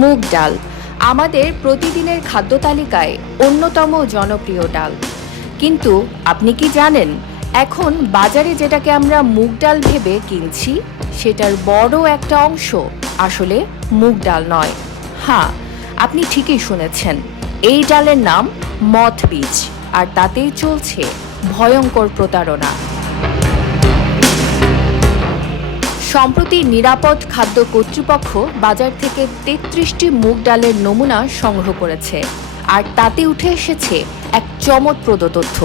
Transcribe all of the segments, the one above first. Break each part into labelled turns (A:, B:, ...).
A: মুগ ডাল, আমাদের প্রতিদিনের খাদ্য তালিকায় অন্যতম জনপ্রিয় ডাল। কিন্তু আপনি কি জানেন, এখন বাজারে যেটাকে আমরা মুগ ডাল ভেবে কিনছি, সেটার বড় একটা অংশ আসলে মুগ ডাল নয়। হ্যাঁ আপনি ঠিকই শুনেছেন, এই ডালের নাম মথ বীজ, আর তাতেই চলছে ভয়ঙ্কর প্রতারণা। সম্প্রতি নিরাপদ খাদ্য কর্তৃপক্ষ বাজার থেকে তেত্রিশটি মুগ ডালের নমুনা সংগ্রহ করেছে, আর তাতে উঠে এসেছে এক চমৎপ্রদ তথ্য।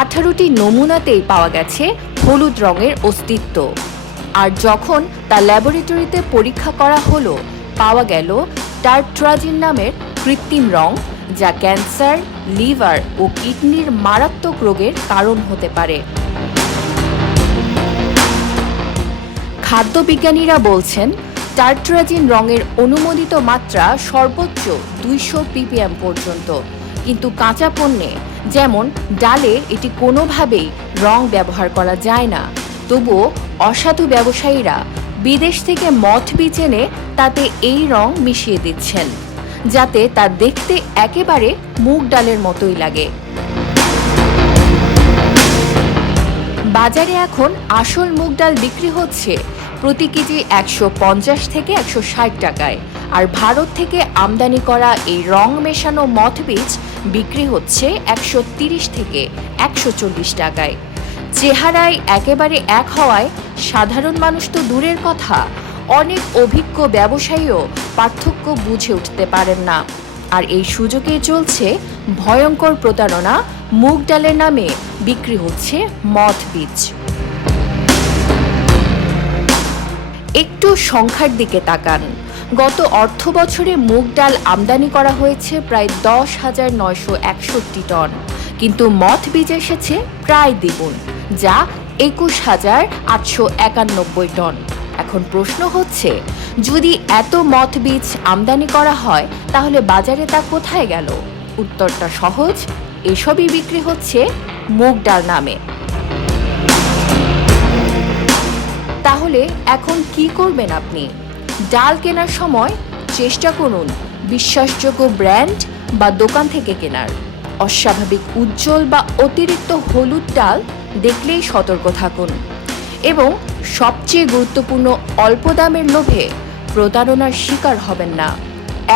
A: আঠারোটি নমুনাতেই পাওয়া গেছে হলুদ রঙের অস্তিত্ব, আর যখন তা ল্যাবরেটরিতে পরীক্ষা করা হলো, পাওয়া গেল টার্ট্রাজিন নামের কৃত্রিম রং, যা ক্যান্সার, লিভার ও কিডনির মারাত্মক রোগের কারণ হতে পারে। খাদ্য বিজ্ঞানীরা বলছেন টার্ট্রাজিন রঙের অনুমোদিত মাত্রা সর্বোচ্চ দুইশো পিপিএম পর্যন্ত। কিন্তু কাঁচা পণ্যে, যেমন ডালে এটি কোনোভাবেই রং ব্যবহার করা যায় না। তবুও অসাধু ব্যবসায়ীরা বিদেশ থেকে মঠ বীজ এনে তাতে এই রং মিশিয়ে দিচ্ছেন, যাতে তা দেখতে একেবারে মুগ ডালের মতোই লাগে। বাজারে এখন আসল মুগ ডাল বিক্রি হচ্ছে প্রতি কেজি একশো পঞ্চাশ থেকে একশো ষাট টাকায়। আর ভারত থেকে আমদানি করা এই রং মেশানো মথ বীজ বিক্রি হচ্ছে একশো তিরিশ থেকে একশো চল্লিশ টাকায়। চেহারায় একেবারে এক হওয়ায় সাধারণ মানুষ তো দূরের কথা। অনেক অভিজ্ঞ ব্যবসায়ীও পার্থক্য বুঝে উঠতে পারেন না। আর এই সুযোগে চলছে ভয়ঙ্কর প্রতারণা, মুগ ডালের নামে বিক্রি হচ্ছে মথ বীজ। একটু সংখ্যার দিকে তাকান। গত অর্থ বছরে মুগ ডাল আমদানি করা হয়েছে প্রায় দশ হাজার নয়শো একষট্টি টন। কিন্তু মথ বীজ এসেছে প্রায় দ্বিগুণ, যা একুশ হাজার আটশো একানব্বই টন। এখন প্রশ্ন হচ্ছে, যদি এত মথ বীজ আমদানি করা হয়, তাহলে বাজারে তা কোথায় গেল? উত্তরটা সহজ, এসবই বিক্রি হচ্ছে মুগ ডাল নামে। তাহলে এখন কি করবেন আপনি? ডাল কেনার সময় চেষ্টা করুন বিশ্বাসযোগ্য ব্র্যান্ড বা দোকান থেকে কেনার। অস্বাভাবিক উজ্জ্বল বা অতিরিক্ত হলুদ ডাল দেখলেই সতর্ক থাকুন এবং সবচেয়ে গুরুত্বপূর্ণ অল্প দামের লোভে প্রতারণার শিকার হবেন না।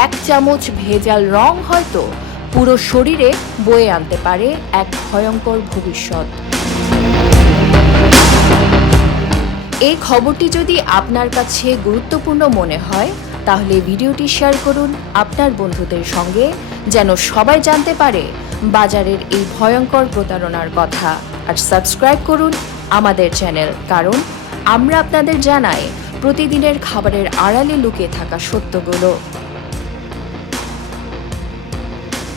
A: এক চামচ ভেজাল রং হয়তো পুরো শরীরে বয়ে আনতে পারে এক ভয়ঙ্কর ভবিষ্যৎ। এই খবরটি যদি আপনার কাছে গুরুত্বপূর্ণ মনে হয়, তাহলে ভিডিওটি শেয়ার করুন আপনার বন্ধুদের সঙ্গে, যেন সবাই জানতে পারে বাজারের এই ভয়ঙ্কর প্রতারণার কথা। আর সাবস্ক্রাইব করুন আমাদের চ্যানেল, কারণ আমরা আপনাদের জানাই, প্রতিদিনের খাবারের আড়ালে লুকিয়ে থাকা সত্যগুলো।